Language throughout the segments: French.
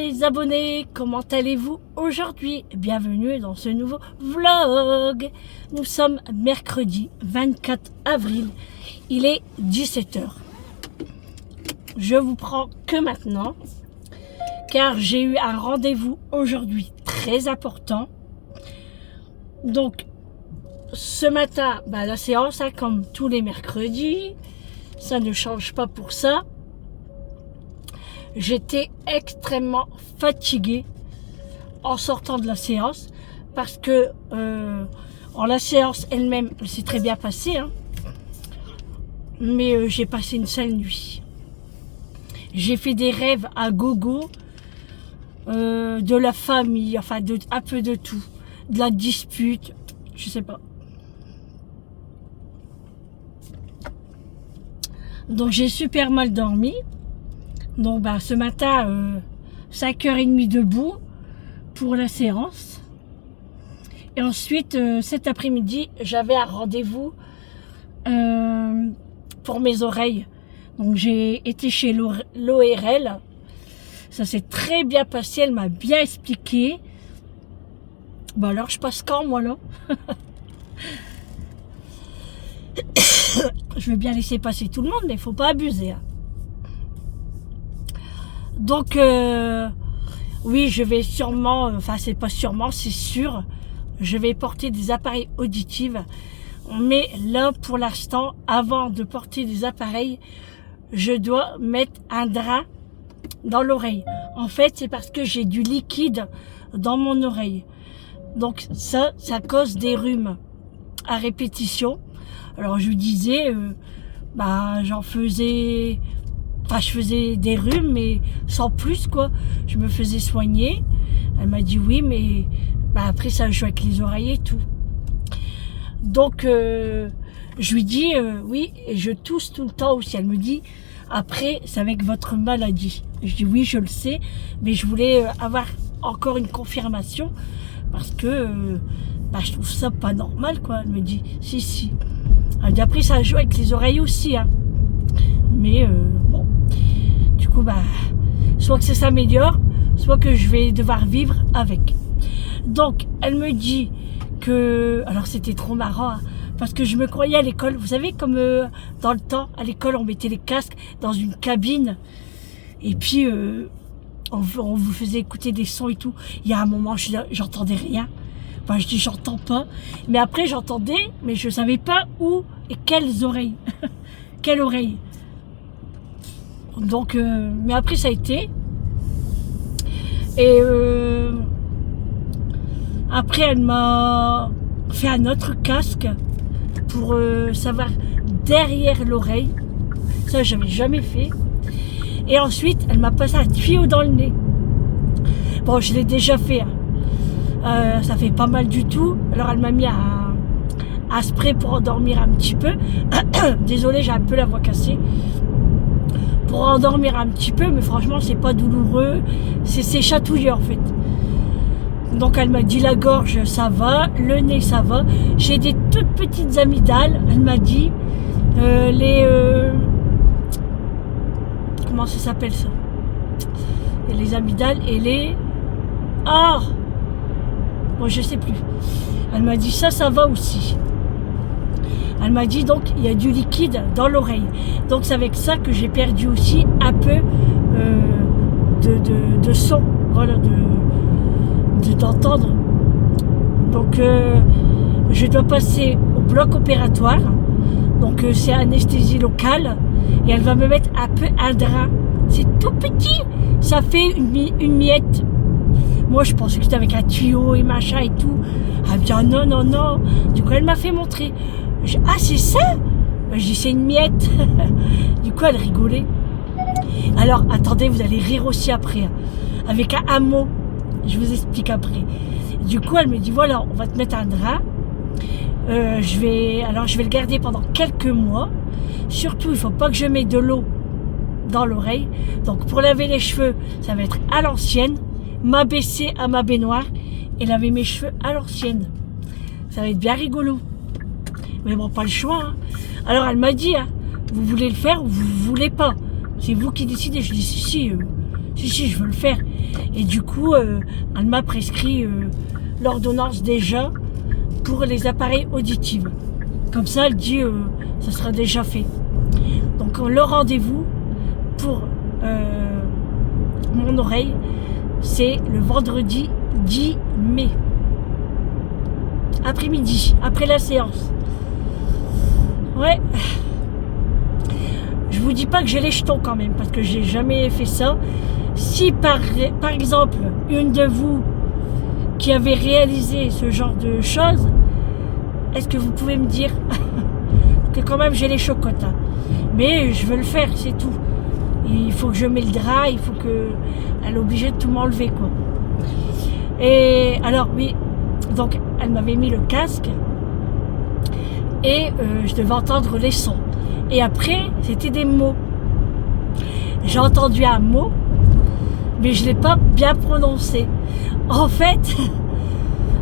mes abonnés, comment allez-vous aujourd'hui? Bienvenue dans ce nouveau vlog. Nous sommes mercredi 24 avril, il est 17 h. Je vous prends que maintenant, car j'ai eu un rendez-vous aujourd'hui très important. Donc, ce matin, la séance, comme tous les mercredis, ça ne change pas pour ça. J'étais extrêmement fatiguée en sortant de la séance parce que la séance elle-même s'est très bien passée, mais j'ai passé une sale nuit. J'ai fait des rêves à gogo, de la famille, enfin un peu de tout, de la dispute, je sais pas. Donc j'ai super mal dormi. Donc ce matin, 5h30 debout pour la séance. Et ensuite, cet après-midi, j'avais un rendez-vous pour mes oreilles. Donc j'ai été chez l'ORL. Ça s'est très bien passé, elle m'a bien expliqué. Alors je passe quand moi là? Je veux bien laisser passer tout le monde, mais il ne faut pas abuser. Donc, oui, je vais sûrement, enfin c'est pas sûrement, c'est sûr, je vais porter des appareils auditifs. Mais là, pour l'instant, avant de porter des appareils, je dois mettre un drap dans l'oreille. En fait, c'est parce que j'ai du liquide dans mon oreille. Donc ça cause des rhumes à répétition. Alors je lui disais, je faisais des rhumes, mais sans plus, quoi. Je me faisais soigner. Elle m'a dit oui, mais après ça joue avec les oreilles et tout. Donc, je lui dis oui, et je tousse tout le temps aussi. Elle me dit, après, c'est avec votre maladie. Je dis oui, je le sais, mais je voulais avoir encore une confirmation parce que je trouve ça pas normal, quoi. Elle me dit, si. Elle dit, après, ça joue avec les oreilles aussi, Mais bon, du coup, soit que ça s'améliore, soit que je vais devoir vivre avec. Donc, elle me dit que... Alors, c'était trop marrant, parce que je me croyais à l'école. Vous savez, comme dans le temps, à l'école, on mettait les casques dans une cabine. Et puis, on vous faisait écouter des sons et tout. Il y a un moment, j'entendais rien. Je dis, j'entends pas. Mais après, j'entendais, mais je savais pas où et quelles oreilles. Quelle oreille. Donc, mais après, ça a été. Et après, elle m'a fait un autre casque pour savoir derrière l'oreille. Ça, j'avais jamais fait. Et ensuite, elle m'a passé un tuyau dans le nez. Bon, je l'ai déjà fait. Ça fait pas mal du tout. Alors, elle m'a mis un spray pour endormir un petit peu. Désolée, j'ai un peu la voix cassée. Pour endormir un petit peu, mais franchement, c'est pas douloureux. C'est chatouilleux, en fait. Donc, elle m'a dit la gorge, ça va. Le nez, ça va. J'ai des toutes petites amygdales. Elle m'a dit comment ça s'appelle, ça? Et les amygdales et les... Moi, je sais plus. Elle m'a dit ça va aussi. Elle m'a dit donc il y a du liquide dans l'oreille. Donc c'est avec ça que j'ai perdu aussi un peu de son, voilà, d'entendre. Donc je dois passer au bloc opératoire. Donc c'est anesthésie locale et elle va me mettre un peu un drap. C'est tout petit, ça fait une miette. Moi, je pensais que c'était avec un tuyau et machin et tout. Elle me dit, non. Du coup, elle m'a fait montrer. Je dis, c'est ça? Je dis, c'est une miette. Du coup, elle rigolait. Alors, attendez, vous allez rire aussi après. Avec un mot. Je vous explique après. Du coup, elle me dit, voilà, on va te mettre un drap. Je vais le garder pendant quelques mois. Surtout, il ne faut pas que je mette de l'eau dans l'oreille. Donc, pour laver les cheveux, ça va être à l'ancienne. M'abaisser à ma baignoire et laver mes cheveux à l'ancienne. Ça va être bien rigolo. Mais bon, pas le choix. Alors elle m'a dit, vous voulez le faire ou vous voulez pas? C'est vous qui décidez. Je dis si, Si, je veux le faire. Et du coup, elle m'a prescrit l'ordonnance déjà pour les appareils auditifs. Comme ça, elle dit, ça sera déjà fait. Donc, le rendez-vous pour mon oreille, c'est le vendredi 10 mai. Après-midi, après la séance. Ouais. Je vous dis pas que j'ai les jetons quand même, parce que j'ai jamais fait ça. Si par exemple, une de vous qui avait réalisé ce genre de choses, est-ce que vous pouvez me dire que quand même j'ai les chocottes, hein. Mais je veux le faire, c'est tout. Il faut que je mette le drap, il faut que elle est obligée de tout m'enlever, quoi. Et alors oui, donc elle m'avait mis le casque et je devais entendre les sons. Et après, c'était des mots. J'ai entendu un mot, mais je ne l'ai pas bien prononcé. En fait,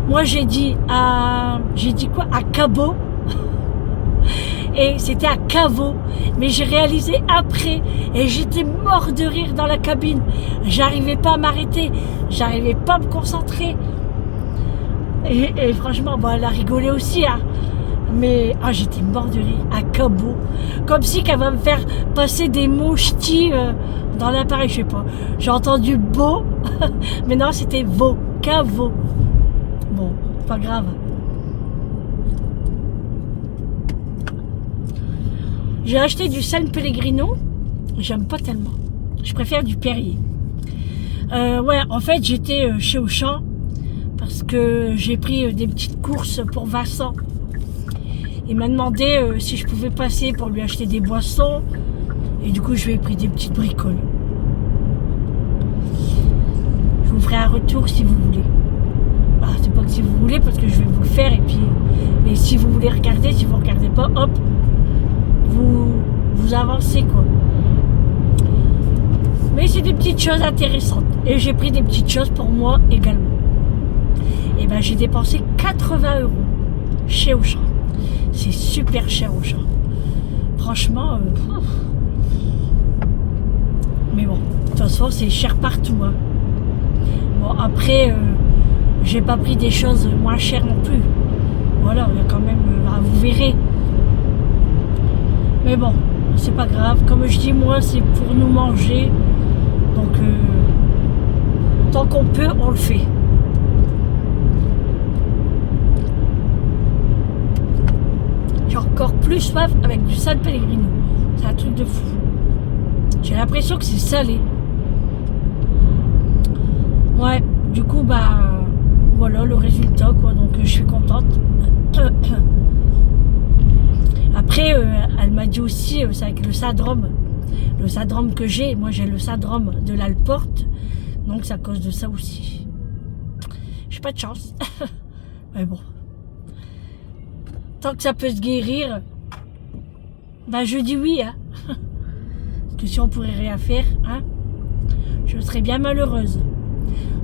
moi j'ai dit quoi? À cabot. Et c'était à caveau. Mais j'ai réalisé après. Et j'étais mort de rire dans la cabine. J'arrivais pas à m'arrêter. J'arrivais pas à me concentrer. Et franchement, bon, elle a rigolé aussi, hein. Mais j'étais mort de rire, à cabot. Comme si qu'elle va me faire passer des mots ch'tis dans l'appareil, je sais pas. J'ai entendu beau, mais non, c'était veau, caveau. Bon, pas grave. J'ai acheté du San Pellegrino, j'aime pas tellement. Je préfère du Perrier. Ouais, en fait, j'étais chez Auchan parce que j'ai pris des petites courses pour Vincent. Il m'a demandé si je pouvais passer pour lui acheter des boissons. Et du coup, je lui ai pris des petites bricoles. Je vous ferai un retour si vous voulez. C'est pas que si vous voulez, parce que je vais vous le faire. Et puis, mais si vous voulez regarder, si vous ne regardez pas, hop, vous avancez, quoi. Mais c'est des petites choses intéressantes. Et j'ai pris des petites choses pour moi également. Et ben, j'ai dépensé 80 € chez Auchan. C'est super cher Auchan. Franchement, mais bon, de toute façon, c'est cher partout, hein. Bon, après, j'ai pas pris des choses moins chères non plus. Voilà, il y a quand même, vous verrez. Mais bon, c'est pas grave. Comme je dis, moi, c'est pour nous manger. Donc, tant qu'on peut, on le fait. J'ai encore plus soif avec du San Pellegrino. C'est un truc de fou. J'ai l'impression que c'est salé. Ouais, du coup, voilà le résultat, quoi. Donc, je suis contente. Après, elle m'a dit aussi, c'est avec le syndrome. Le syndrome que j'ai, moi j'ai le syndrome de l'Alporte. Donc, c'est à cause de ça aussi. J'ai pas de chance. Mais bon. Tant que ça peut se guérir, je dis oui, hein. Parce que si on pourrait rien faire, hein, je serais bien malheureuse.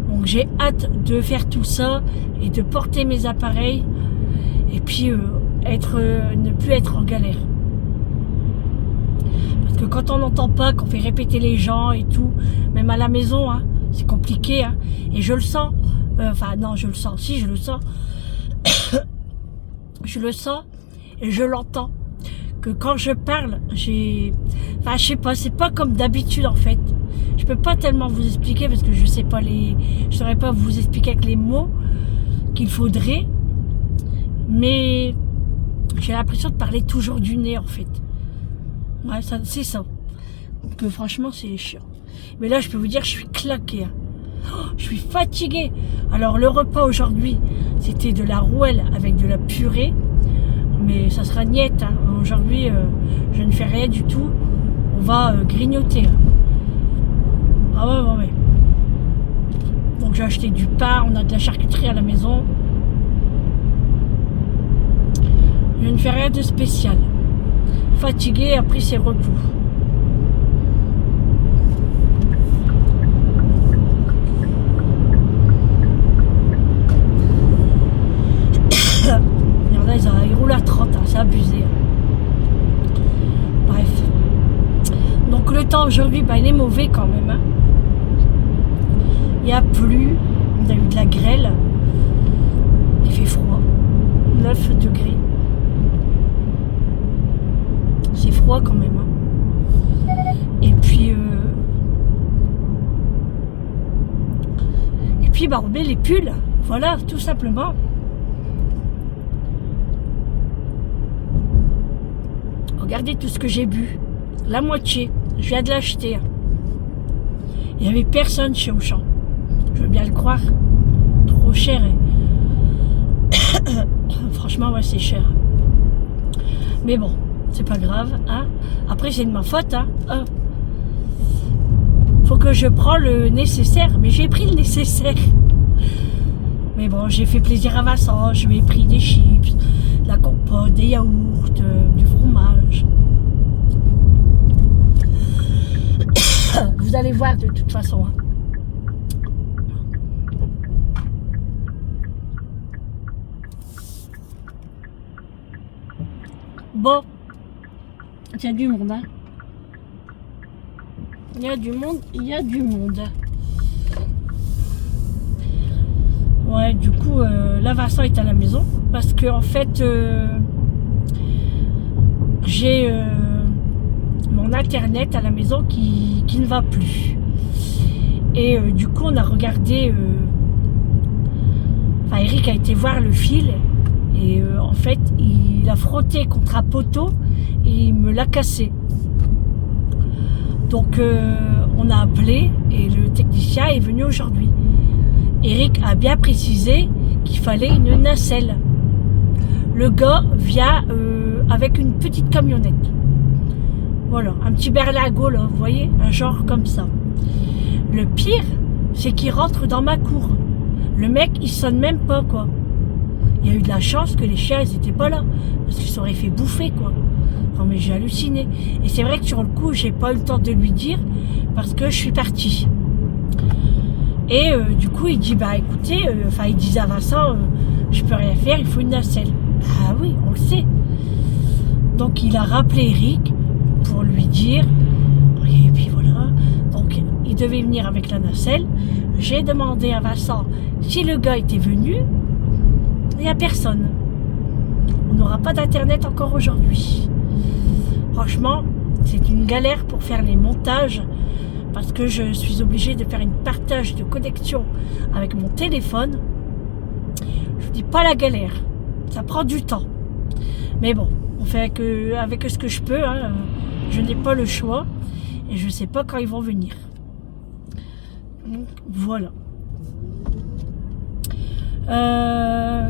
Donc j'ai hâte de faire tout ça et de porter mes appareils et puis ne plus être en galère. Parce que quand on n'entend pas, qu'on fait répéter les gens et tout, même à la maison, hein, c'est compliqué, hein. Et je le sens. Non, je le sens. Si, je le sens. Je le sens et je l'entends. Que quand je parle, je sais pas, c'est pas comme d'habitude en fait. Je peux pas tellement vous expliquer parce que je sais pas je saurais pas vous expliquer avec les mots qu'il faudrait. Mais j'ai l'impression de parler toujours du nez en fait. Ouais, c'est ça. Donc franchement, c'est chiant. Mais là, je peux vous dire, je suis claquée, hein. Je suis fatiguée. Alors le repas aujourd'hui, c'était de la rouelle avec de la purée. Mais ça sera niette, hein. Aujourd'hui, je ne fais rien du tout. On va grignoter, hein. Ah ouais. Donc j'ai acheté du pain, on a de la charcuterie à la maison. Je ne fais rien de spécial. Fatiguée, après c'est repos. Ils roulent à 30, hein, c'est abusé. Bref. Donc le temps aujourd'hui, il est mauvais quand même, hein. Il n'y a plu, on a eu de la grêle. Il fait froid, 9 degrés. C'est froid quand même. Hein. Et puis bah, on met les pulls. Voilà, tout simplement. Regardez tout ce que j'ai bu. La moitié. Je viens de l'acheter. Il n'y avait personne chez Auchan. Je veux bien le croire. Trop cher. Franchement, ouais, c'est cher. Mais bon, c'est pas grave. Hein. Après, c'est de ma faute. Hein. Faut que je prends le nécessaire. Mais j'ai pris le nécessaire. Mais bon, j'ai fait plaisir à Vincent. Je lui ai pris des chips, de la compote, des yaourts, du fromage. Vous allez voir de toute façon. Hein. Bon, il y a du monde. Hein. Il y a du monde, il y a du monde. Ouais, du coup, là, Vincent est à la maison parce que en fait, j'ai mon internet à la maison qui ne va plus. Et du coup, on a regardé. Enfin, Eric a été voir le fil et en fait, il a frotté contre un poteau et il me l'a cassé. Donc, on a appelé et le technicien est venu aujourd'hui. Eric a bien précisé qu'il fallait une nacelle. Le gars vient avec une petite camionnette. Voilà, un petit berlingot là, vous voyez, un genre comme ça. Le pire, c'est qu'il rentre dans ma cour. Le mec, il sonne même pas, quoi. Il y a eu de la chance que les chiens, ils étaient pas là. Parce qu'ils s'auraient fait bouffer, quoi. Non, mais j'ai halluciné. Et c'est vrai que sur le coup, j'ai pas eu le temps de lui dire parce que je suis partie. Et du coup, il dit, bah écoutez, il disait à Vincent, je peux rien faire, il faut une nacelle. Ah oui, on le sait. Donc il a rappelé Eric pour lui dire, et puis voilà. Donc il devait venir avec la nacelle. J'ai demandé à Vincent si le gars était venu. Il n'y a personne. On n'aura pas d'internet encore aujourd'hui. Franchement, c'est une galère pour faire les montages. Parce que je suis obligée de faire une partage de connexion avec mon téléphone. Je ne dis pas la galère. Ça prend du temps. Mais bon, on fait avec ce que je peux. Hein. Je n'ai pas le choix. Et je ne sais pas quand ils vont venir. Donc, voilà.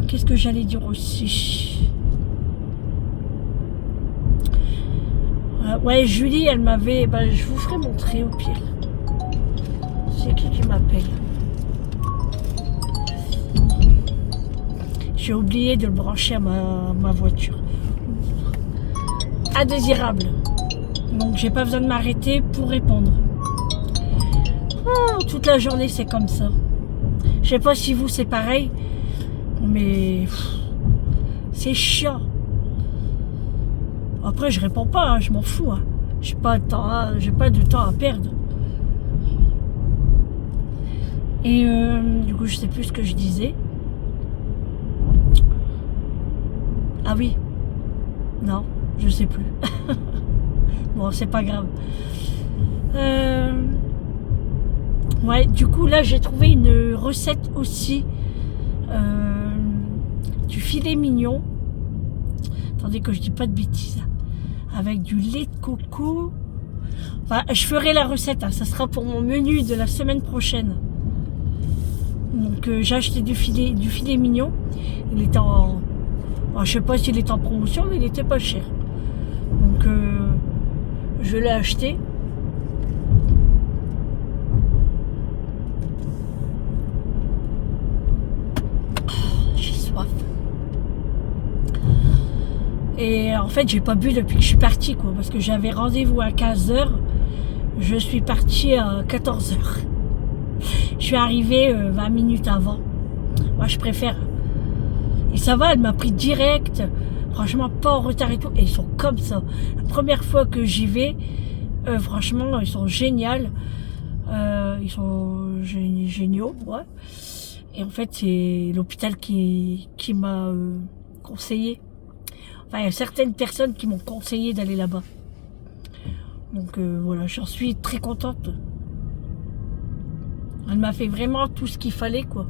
Qu'est-ce que j'allais dire aussi? Ouais, Julie, elle m'avait... je vous ferai montrer au pire. C'est qui m'appelle? J'ai oublié de le brancher à ma voiture. Indésirable. Donc j'ai pas besoin de m'arrêter pour répondre. Oh, toute la journée c'est comme ça. Je sais pas si vous c'est pareil. Mais c'est chiant. Après je réponds pas, hein, je m'en fous. Hein. J'ai pas de temps à perdre. Et du coup, je sais plus ce que je disais. Ah oui. Non, je sais plus. Bon, c'est pas grave. Ouais, du coup, là, j'ai trouvé une recette aussi du filet mignon. Attendez que je dis pas de bêtises. Avec du lait de coco. Enfin, je ferai la recette. Hein, ça sera pour mon menu de la semaine prochaine. Donc j'ai acheté du filet mignon. Il était en... je sais pas s'il est en promotion, mais il était pas cher. Donc je l'ai acheté. J'ai soif. Et en fait, j'ai pas bu depuis que je suis partie, quoi. Parce que j'avais rendez-vous à 15h. Je suis partie à 14h. Je suis arrivée 20 minutes avant. Moi, je préfère. Et ça va, elle m'a pris direct. Franchement, pas en retard et tout. Et ils sont comme ça. La première fois que j'y vais, franchement, ils sont géniaux. Ils sont géniaux, ouais. Et en fait, c'est l'hôpital qui m'a conseillé. Enfin, il y a certaines personnes qui m'ont conseillé d'aller là-bas. Donc voilà, j'en suis très contente. Elle m'a fait vraiment tout ce qu'il fallait, quoi.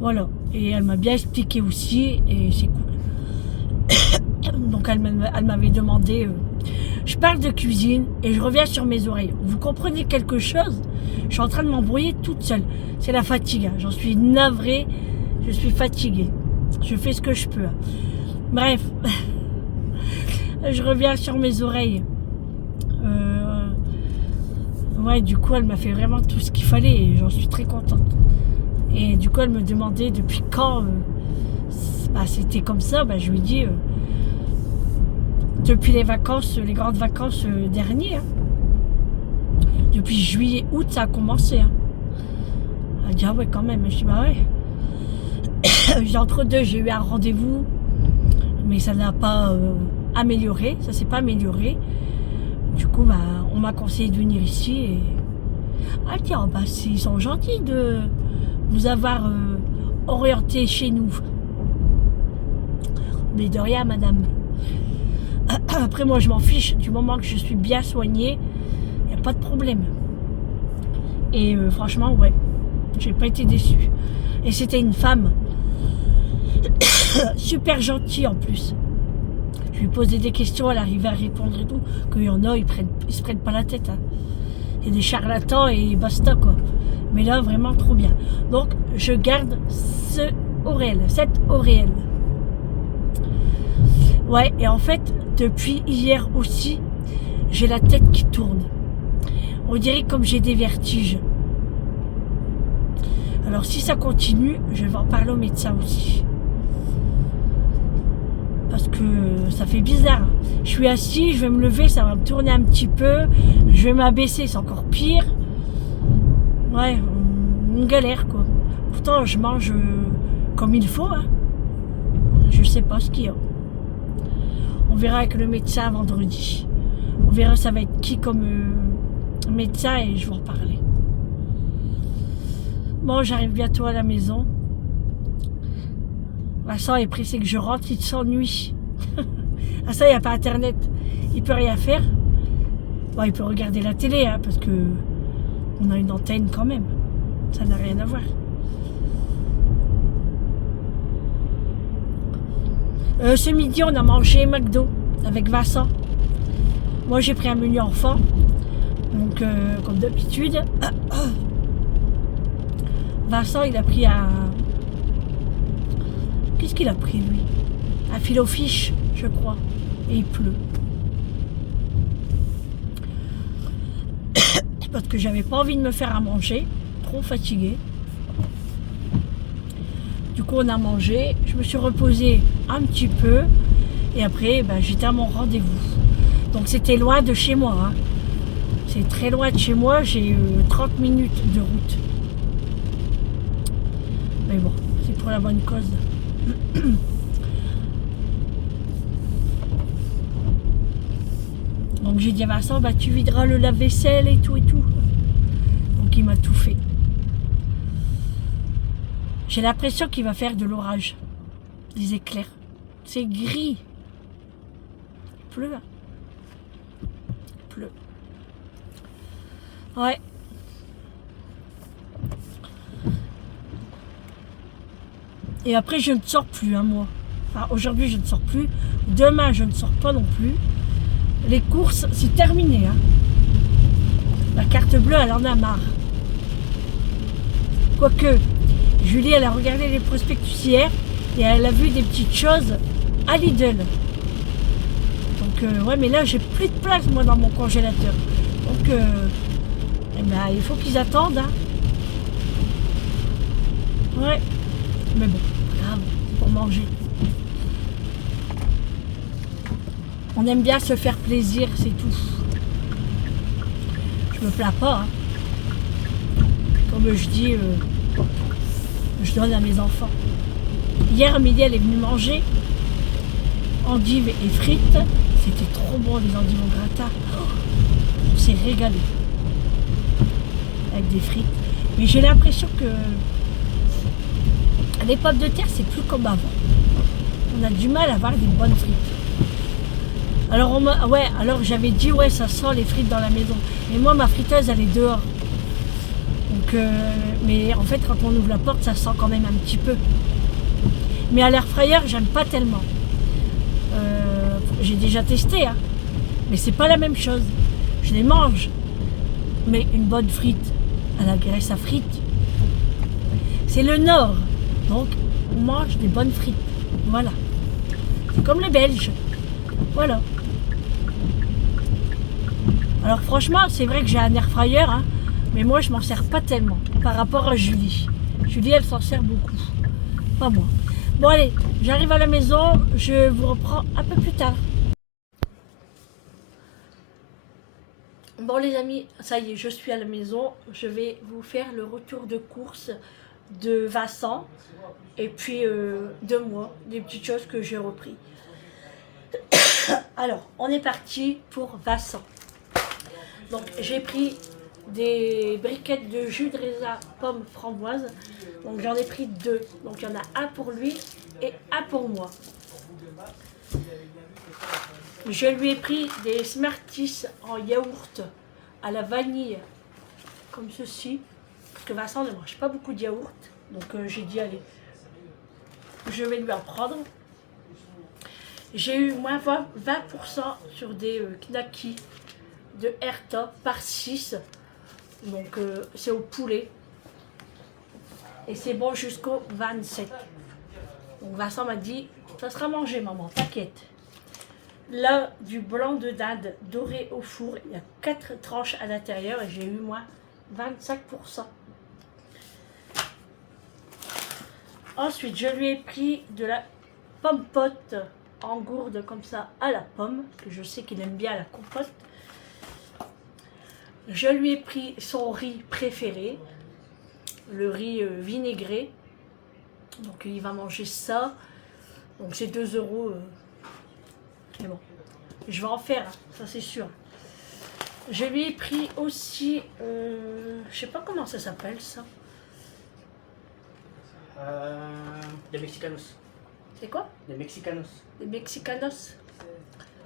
Voilà. Et elle m'a bien expliqué aussi, et c'est cool. Donc elle m'avait demandé... je parle de cuisine et je reviens sur mes oreilles. Vous comprenez quelque chose? Je suis en train de m'embrouiller toute seule. C'est la fatigue. Hein. J'en suis navrée. Je suis fatiguée. Je fais ce que je peux. Hein. Bref. Je reviens sur mes oreilles. Ouais, du coup, elle m'a fait vraiment tout ce qu'il fallait et j'en suis très contente. Et du coup, elle me demandait depuis quand c'était comme ça. Bah, je lui ai dit depuis les vacances, les grandes vacances dernières. Hein. Depuis juillet, août, ça a commencé. Hein. Elle a dit, ah ouais, quand même. Je dis, bah ouais. Entre deux, j'ai eu un rendez-vous, mais ça n'a pas amélioré. Ça s'est pas amélioré. Du coup, bah, on m'a conseillé de venir ici. Et... ah tiens, bah, ils sont gentils de vous avoir orienté chez nous. Mais de rien, madame. Après, moi, je m'en fiche. Du moment que je suis bien soignée, il n'y a pas de problème. Et franchement, ouais, j'ai pas été déçue. Et c'était une femme super gentille en plus. Je lui posais des questions, elle arrivait à répondre et tout. Qu'il y en a, ils se prennent pas la tête. Hein. Il y a des charlatans et basta, quoi. Mais là, vraiment trop bien. Donc, je garde cette auréole. Ouais, et en fait, depuis hier aussi, j'ai la tête qui tourne. On dirait comme j'ai des vertiges. Alors, si ça continue, je vais en parler au médecin aussi. Parce que ça fait bizarre. Je suis assis, je vais me lever, ça va me tourner un petit peu. Je vais m'abaisser, c'est encore pire. Ouais, une galère, quoi. Pourtant, je mange comme il faut. Hein. Je sais pas ce qu'il y a. On verra avec le médecin vendredi. On verra ça va être qui comme médecin et je vais en parler. Bon, j'arrive bientôt à la maison. Vincent est pressé que je rentre, il s'ennuie. Ah ça, il n'y a pas internet. Il peut rien faire. Bon, il peut regarder la télé, hein, parce que on a une antenne quand même. Ça n'a rien à voir. Ce midi, on a mangé McDo avec Vincent. Moi, j'ai pris un menu enfant. Donc, comme d'habitude. Vincent, il a pris un... qu'est-ce qu'il a pris, lui? Un filet-o-fish, je crois. Et il pleut. Parce que j'avais pas envie de me faire à manger. Trop fatiguée. Du coup, on a mangé. Je me suis reposée un petit peu. Et après, ben, j'étais à mon rendez-vous. Donc, c'était loin de chez moi. Hein. C'est très loin de chez moi. J'ai 30 minutes de route. Mais bon, c'est pour la bonne cause. Donc j'ai dit à Vincent, bah, tu videras le lave-vaisselle et tout et tout. Donc il m'a tout fait. J'ai l'impression qu'il va faire de l'orage. Des éclairs. C'est gris. Il pleut. Il pleut. Ouais. Et après, je ne sors plus, hein, moi. Enfin, aujourd'hui, je ne sors plus. Demain, je ne sors pas non plus. Les courses, c'est terminé. Hein. La carte bleue, elle en a marre. Quoique, Julie, elle a regardé les prospectus hier et elle a vu des petites choses à Lidl. Donc, ouais, mais là, j'ai plus de place, moi, dans mon congélateur. Donc, eh ben, il faut qu'ils attendent. Hein. Ouais. Mais bon, grave, pour manger. On aime bien se faire plaisir, c'est tout. Je me plains pas. Hein. Comme je dis, je donne à mes enfants. Hier à midi, elle est venue manger endives et frites. C'était trop bon, les endives au gratin. Oh, on s'est régalé. avec des frites. Mais j'ai l'impression que les pommes de terre, c'est plus comme avant. On a du mal à avoir des bonnes frites. Alors, alors j'avais dit, ouais, ça sent les frites dans la maison. Mais moi, ma friteuse, elle est dehors. Donc, mais en fait, quand on ouvre la porte, ça sent quand même un petit peu. Mais à l'air fryer, j'aime pas tellement. J'ai déjà testé, hein. Mais c'est pas la même chose. Je les mange. Mais une bonne frite à la graisse à frites, c'est le Nord. Donc, on mange des bonnes frites. Voilà. C'est comme les Belges. Voilà. Alors franchement, c'est vrai que j'ai un air fryer, hein, mais moi, je m'en sers pas tellement par rapport à Julie. Julie, elle s'en sert beaucoup. Pas moi. Bon, allez, j'arrive à la maison. Je vous reprends un peu plus tard. Bon les amis, ça y est, je suis à la maison. Je vais vous faire le retour de course de Vincent et puis de moi, des petites choses que j'ai repris. Alors, on est parti pour Vincent. Donc, j'ai pris des briquettes de jus de raisin pomme framboise. Donc, j'en ai pris 2. Donc, il y en a un pour lui et un pour moi. Je lui ai pris des Smarties en yaourt à la vanille, comme ceci. Parce que Vincent ne mange pas beaucoup de yaourt. Donc, j'ai dit, allez, je vais lui en prendre. J'ai eu moins 20% sur des knackis de Herta par 6. Donc c'est au poulet. Et c'est bon jusqu'au 27. Donc Vincent m'a dit, ça sera mangé maman, t'inquiète. Là, du blanc de dinde doré au four, il y a 4 tranches à l'intérieur et j'ai eu moins 25%. Ensuite, je lui ai pris de la pomme pote en gourde comme ça à la pomme, que je sais qu'il aime bien la compote. Je lui ai pris son riz préféré, le riz vinaigré. Donc il va manger ça. Donc c'est 2 euros. Mais bon, je vais en faire, ça c'est sûr. Je lui ai pris aussi, je sais pas comment ça s'appelle ça. Des Mexicanos. C'est quoi? Des Mexicanos. Des Mexicanos.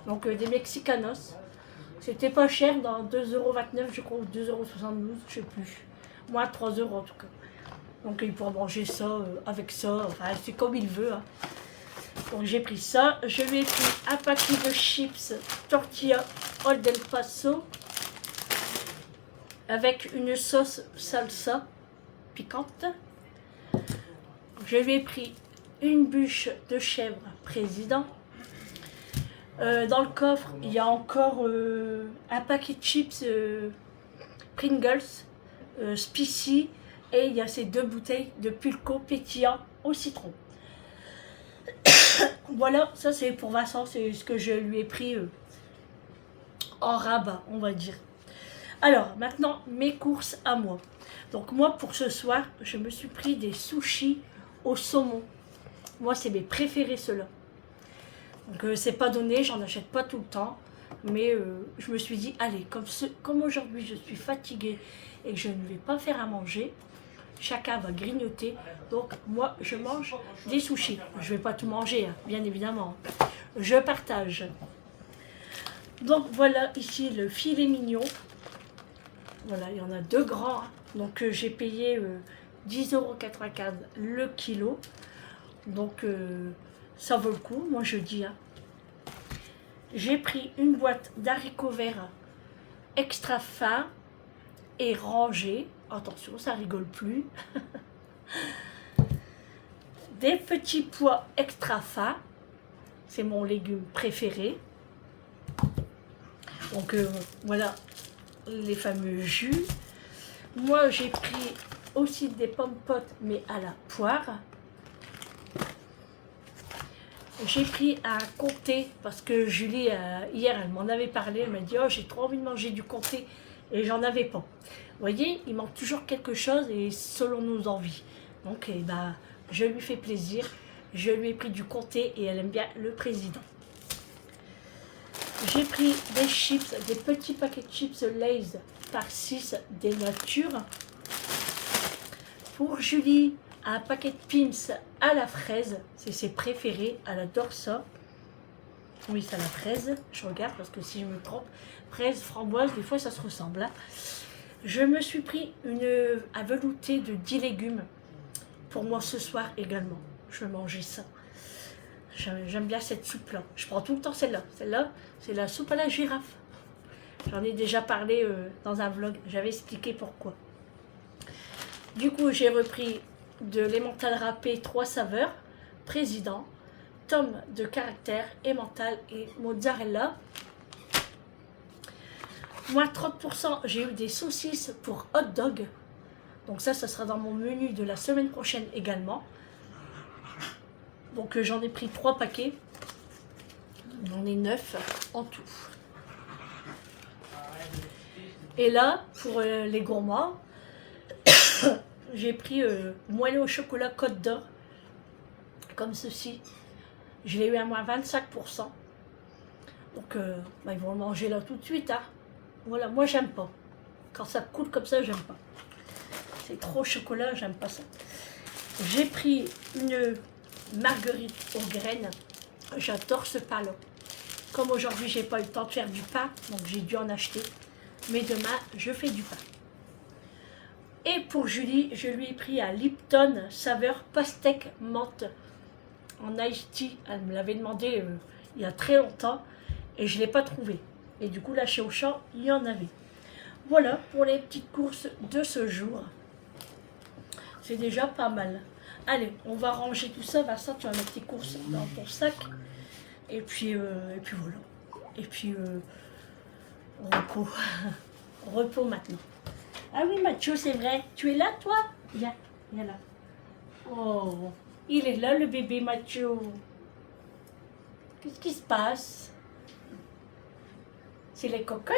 Donc des Mexicanos. C'était pas cher, dans 2,29 € je crois, ou 2,72 €, je sais plus. Moi 3 € en tout cas. Donc il pourra manger ça avec ça, enfin c'est comme il veut. Hein. Donc j'ai pris ça. Je lui ai pris un paquet de chips tortilla Old El Paso avec une sauce salsa piquante. Je lui ai pris une bûche de chèvre président. Dans le coffre, il y a encore un paquet de chips Pringles, Spicy, et il y a ces 2 bouteilles de Pulco pétillant au citron. Voilà, ça c'est pour Vincent, c'est ce que je lui ai pris en rabat, on va dire. Alors, maintenant, mes courses à moi. Donc moi, pour ce soir, je me suis pris des sushis au saumon. Moi, c'est mes préférés, ceux-là. Donc c'est pas donné, j'en achète pas tout le temps, mais je me suis dit, allez, comme aujourd'hui je suis fatiguée et que je ne vais pas faire à manger, chacun va grignoter, donc moi je mange des sushis. Je vais pas tout manger, hein, bien évidemment, je partage. Donc voilà ici le filet mignon, voilà, il y en a 2 grands, hein. Donc j'ai payé 10,95 € le kilo, donc ça vaut le coup, moi je dis. Hein. J'ai pris une boîte d'haricots verts extra fins et rangés. Attention, ça rigole plus. Des petits pois extra fins. C'est mon légume préféré. Donc voilà les fameux jus. Moi j'ai pris aussi des pommes potes mais à la poire. J'ai pris un comté parce que Julie, hier, elle m'en avait parlé. Elle m'a dit, oh, j'ai trop envie de manger du comté et j'en avais pas. Vous voyez, il manque toujours quelque chose et selon nos envies. Donc, eh ben, je lui fais plaisir. Je lui ai pris du comté et elle aime bien le président. J'ai pris des chips, des petits paquets de chips Lay's par 6 des natures. Pour Julie, un paquet de Pim's à la fraise. C'est ses préférés, elle adore ça. Oui, c'est à la fraise. Je regarde parce que si je me trompe, fraise, framboise, des fois ça se ressemble. Hein. Je me suis pris un velouté de 10 légumes pour moi ce soir également. Je vais manger ça. J'aime bien cette soupe-là. Je prends tout le temps celle-là. Celle-là, c'est la soupe à la girafe. J'en ai déjà parlé dans un vlog. J'avais expliqué pourquoi. Du coup, j'ai repris de l'emmental râpé 3 saveurs. Président, tome de caractère, emmental et mozzarella. Moins 30%, j'ai eu des saucisses pour hot dog. Donc ça sera dans mon menu de la semaine prochaine également. Donc j'en ai pris 3 paquets. J'en ai 9 en tout. Et là, pour les gourmands, j'ai pris moelleux au chocolat Côte d'Or. Comme ceci. Je l'ai eu à moins 25%. Donc ils vont le manger là tout de suite. Hein. Voilà, moi j'aime pas. Quand ça coule comme ça, j'aime pas. C'est trop chocolat, j'aime pas ça. J'ai pris une marguerite aux graines. J'adore ce pain-là. Comme aujourd'hui, j'ai pas eu le temps de faire du pain, donc j'ai dû en acheter. Mais demain, je fais du pain. Et pour Julie, je lui ai pris un Lipton saveur pastèque menthe en iced tea. Elle me l'avait demandé il y a très longtemps et je ne l'ai pas trouvé. Et du coup, là, chez Auchan, il y en avait. Voilà pour les petites courses de ce jour. C'est déjà pas mal. Allez, on va ranger tout ça. Vincent, tu vas mettre tes courses dans ton sac. Et puis voilà. Et puis, repos. Repos maintenant. Ah oui, Mathieu, c'est vrai. Tu es là, toi? Viens, viens là. Oh, il est là, le bébé Mathieu. Qu'est-ce qui se passe? C'est les cocottes?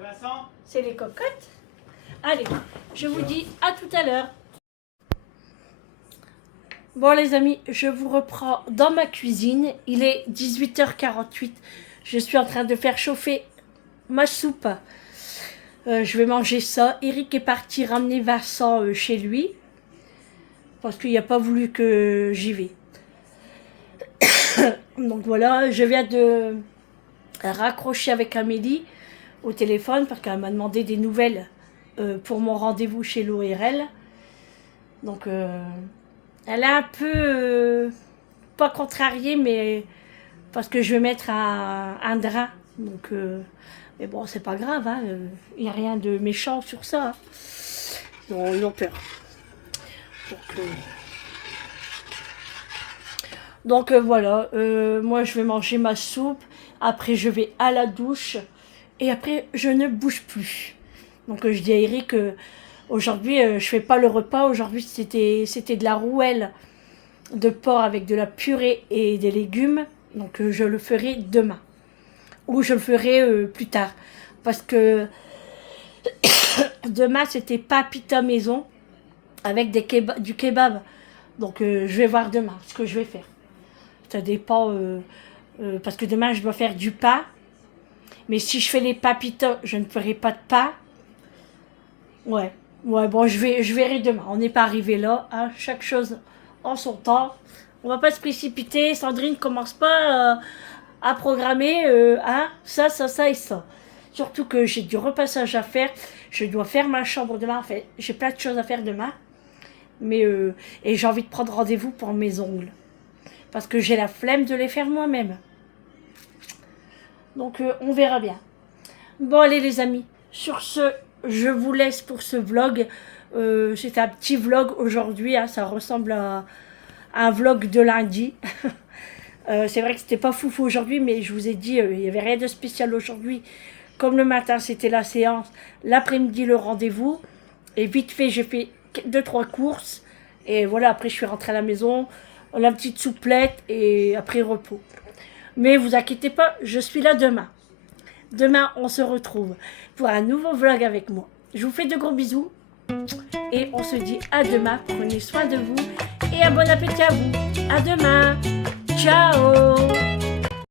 Vincent? C'est les cocottes? Allez, je vous dis à tout à l'heure. Bon les amis, je vous reprends dans ma cuisine. Il est 18h48. Je suis en train de faire chauffer ma soupe. Je vais manger ça. Eric est parti ramener Vincent chez lui. Parce qu'il n'a pas voulu que j'y vais. Donc voilà, je viens de raccrocher avec Amélie au téléphone parce qu'elle m'a demandé des nouvelles pour mon rendez-vous chez l'ORL. Donc elle est un peu pas contrariée, mais parce que je vais mettre un drap. Donc mais bon, c'est pas grave, hein, y a rien de méchant sur ça. Hein. Non, ils ont peur. Donc voilà, moi je vais manger ma soupe, après je vais à la douche et après je ne bouge plus. Donc je dis à Eric, aujourd'hui je fais pas le repas, aujourd'hui c'était de la rouelle de porc avec de la purée et des légumes, donc je le ferai demain. Ou je le ferai plus tard, parce que demain c'était papita maison avec du kebab. Donc je vais voir demain ce que je vais faire. Ça dépend, parce que demain je dois faire du pain. Mais si je fais les papitas, je ne ferai pas de pain. Ouais, bon, je verrai demain. On n'est pas arrivé là, hein, chaque chose en son temps. On va pas se précipiter. Sandrine commence pas à programmer hein, ça et ça. Surtout que j'ai du repassage à faire. Je dois faire ma chambre demain. En fait, j'ai plein de choses à faire demain. Mais et j'ai envie de prendre rendez-vous pour mes ongles. Parce que j'ai la flemme de les faire moi-même. Donc on verra bien. Bon allez les amis. Sur ce, je vous laisse pour ce vlog. C'est un petit vlog aujourd'hui. Hein, ça ressemble à un vlog de lundi. C'est vrai que c'était pas foufou aujourd'hui, mais je vous ai dit, il n'y avait rien de spécial aujourd'hui. Comme le matin, c'était la séance, l'après-midi, le rendez-vous. Et vite fait, j'ai fait 2-3 courses. Et voilà, après, je suis rentrée à la maison, la petite souplette et après, repos. Mais vous inquiétez pas, je suis là demain. Demain, on se retrouve pour un nouveau vlog avec moi. Je vous fais de gros bisous. Et on se dit à demain. Prenez soin de vous. Et un bon appétit à vous. À demain.